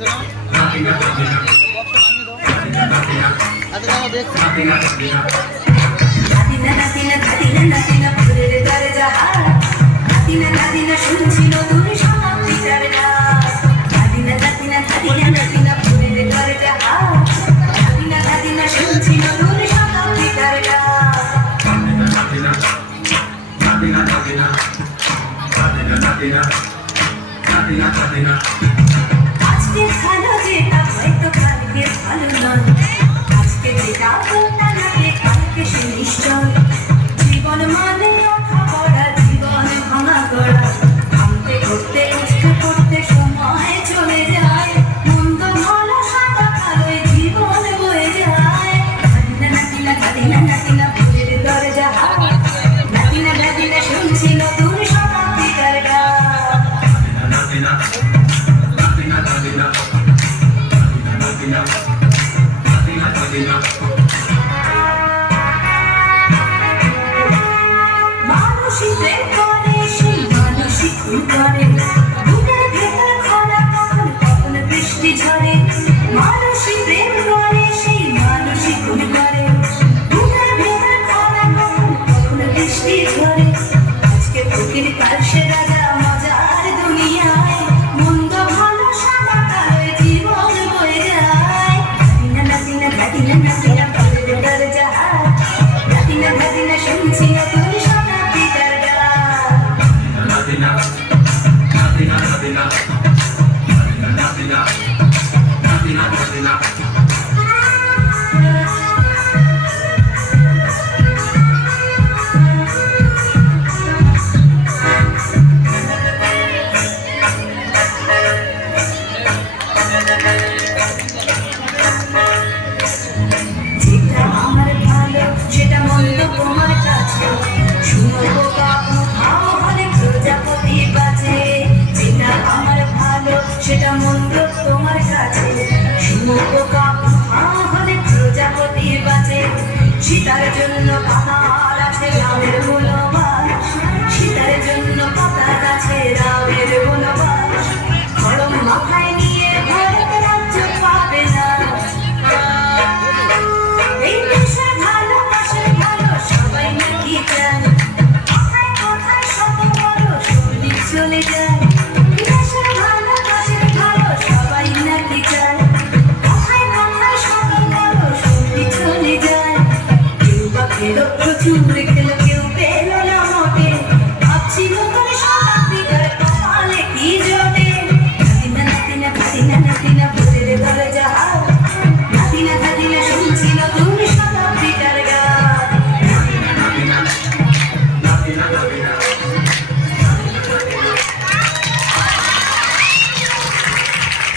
Latina, Latina, Latina, Latina. আজকে ভালো যেটা হয়তো কালকে ভালো নয়। আজকে যেটা ভালো লাগে কালকে সে নিশ্চয়। জীবন মানে Medina, Medina, Medina. তোমার কাছে। সুমোকা মহলে প্রজাপতি বাজে সীতার জন্য পাহাড় আছে গ্রামের মূল। Look what you make